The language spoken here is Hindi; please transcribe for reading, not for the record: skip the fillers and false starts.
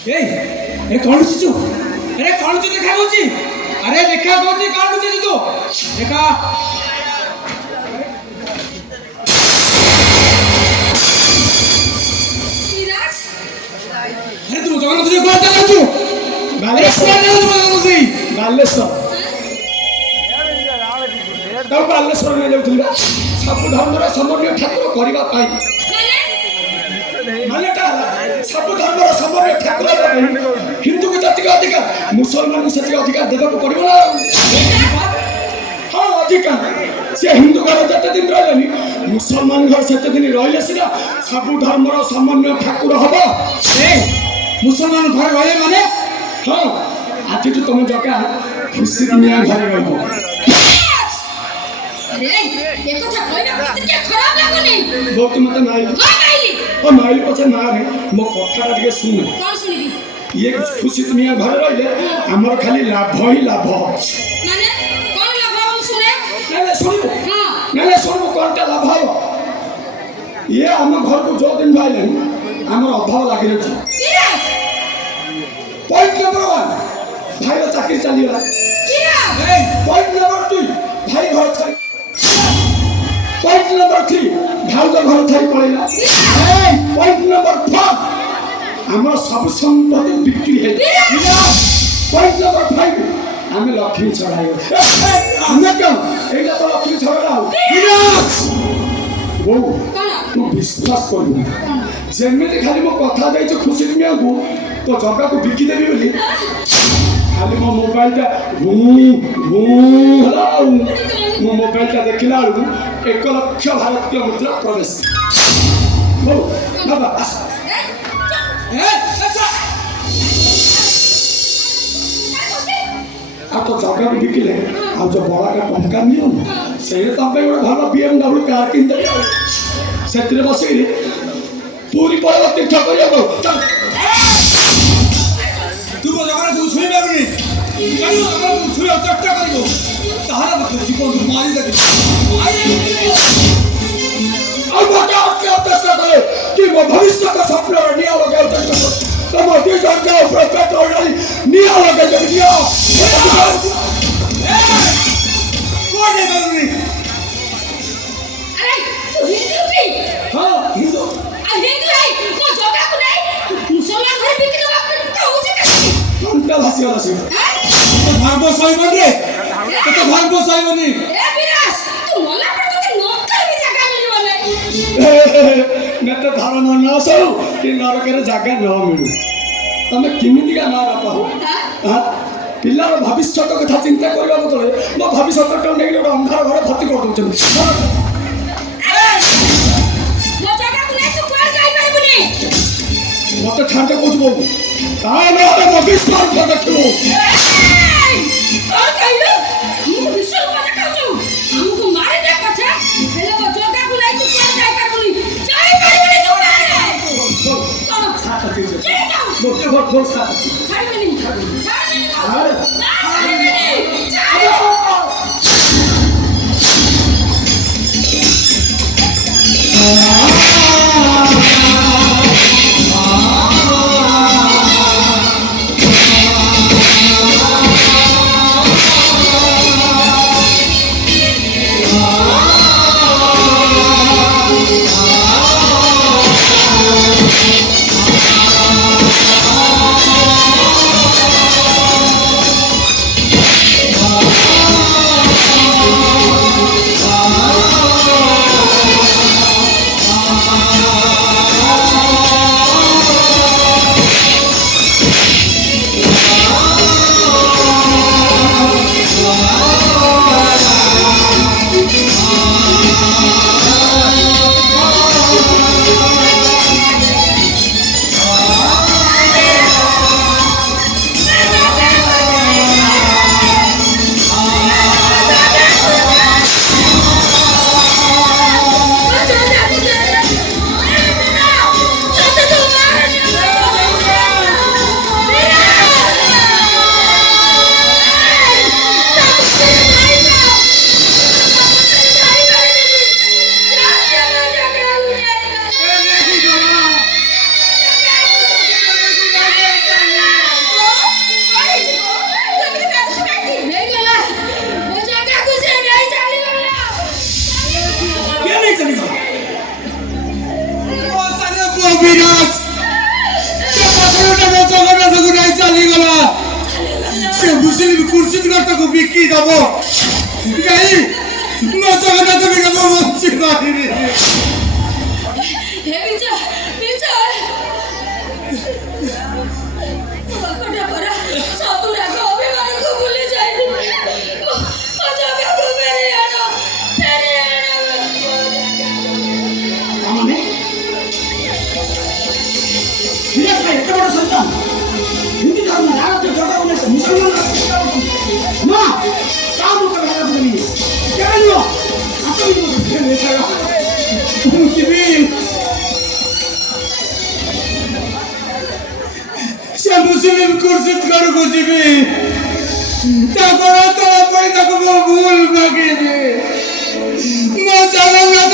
अरे कौन लुचिचु अरे कौन लुचि देखा होची अरे देखा होची कौन लुचिचु तू देखा अरे तू जगन तुझे कोण चालला तू बालेश्वर तो बालेश्वर में जाउथिला सब धर्मर समन्वय ठाकुर करिबा पाई मानेटा सब धर्मर समन्वय ठाकुर हिंदू को जाति का अधिकार मुसलमान को सती अधिकार देबा को पड़िबो ना हां अधिकार से हिंदू घर जते दिन रहलेनी मुसलमान घर सेते दिन रहले सिना सब धर्मर समन्वय ठाकुर हबो ए मुसलमान घर रहे माने हां आज तो तुम जका खुशी दुनिया घर रहबो अरे ये तो कहना मत क्या खराब लागोनी बहुत मत नाइली नाइली ओ नाइली पछे ना रे मो कथाटा टिके सुन कौन सुनिबी ये खुशी दुनिया घर रहले हमर खाली लाभ ही लाभ माने कौन लाभ हम सुने नाले सुनिबो हां नाले सुनिबो कोनटा लाभ हो ये हम घर को जो दिन भाईले हमर अभाव लागि रहछ पॉइंट नंबर 1 भाई चाकरी चली गला ए पॉइंट नंबर 2 भाई घर छाई पॉइंट नंबर 3 भाउज घर छाई पळेला ए पॉइंट नंबर 4 हमर सब संपत्ति बिक्री है पॉइंट नंबर 5 हमें लक्ष्मी चढ़ाई हमें क्यों एटा तो लक्ष्मी चढ़ा वो तू विश्वास कर जेमेते खाली मो कथा जाई खुशी दुनिया को तो जगह को बिकी देबी बोली खाली मो मोबाइल टा घू घू हला मो मोबाइल टा देखला 1 लाख भारतीय मुद्रा प्रवेश हो बाबा ए अच्छा आ तो जगह को बिकिले आ जो बड़ा का टंका नियो से तो पे भलो BMW कार किन दे सेतरे बसेरी पूरी पड़ेगा तीर्थ करियो चल तू बोल जगह तू छुई बेबनी करियो जगह तू छुई चट्टा करियो ताहारा मत जीवन तू मारी दे अब बता क्या चेष्टा करे कि वो भविष्य का सपना निया लगे तो मोटी संख्या ऊपर पेट्रोल निया लगे जब निया कौन है बेबनी अरे तू हिंदू की हां हिंदू हिंदू है वो जोगा को नहीं मुसलमान घर बिक्री का हो जे कौनटा भाषी वाला से तो भागो सही बन रे तो भागो सही बनी ए विरास तू मोला पर तो नौकर भी जगह मिलवा नहीं मैं तो धारणा ना सो कि नरकर जगह न मिलू तमे किमिति का ना बापा हो हां पिल्लार भविष्य कथा चिंता करबा बदले मो भविष्य तो नेगी गोटे अंधार घर भर्ती कर दउछन वो जगह को नहीं तू कुआर जाई परबुनी मत छाड़ के कुछ बोल ता ना मो विश्वास कर देखो और कहलो हमको विश्वास कर कहू हमको मारे दे पछे पहले वो जगह को नहीं तू कुआर जाई परबुनी जाई परबुनी तू मारे कौन साथ चीज चले जाओ मोटे बहुत बहुत साथ छाड़ में नहीं छाड़ में नहीं अरे ना छाड़ में नहीं छाड़ କବିରାଜ ସେ ପଥରଟା ମୋ ଜଗନ୍ନାଥକୁ ନେଇ ଚାଲିଗଲା। ସେ ମୁସଲିମ କୁର୍ସିଦକୁ ବିକି ଦବ ଗାଈ ମୋ ଜଗନ୍ନାଥ ବିକା ମୁଁ ବଞ୍ଚି ପାରିବି। ହେ ବିଜୟ ବିଜୟ ବାପଟା ପରା ସବୁ ରାଗ ଅଭିମାନକୁ ଭୁଲି ଯାଇଥିଲି। ମୋ ଜଗାକୁ ଫେରେଇ ଆଣ ଫେରେଇ ଆଣ। ମାନେ ବିରାଟ ଭାଇ ଏତେ ବଡ଼ ସନ୍ତାନ ହିନ୍ଦୁ ଧର୍ମ ରାଜତ୍ୱ ଜଗାକୁ ନେଇ ମୁସଲମାନ ମା ତା ମୁଖ ଭେଦ ଦେବି କେବେ ନୁହଁ ମୁଁ ଯିବି। ସେ ମୁସଲିମ କୁର୍ସିଦ ଘରକୁ ଯିବି ତା ଗୋଡ଼ ତଳେ ପଡ଼ି ତାକୁ ମୁଁ ଭୁଲ ମାଗିବି। ମୋ ଜଗନ୍ନାଥ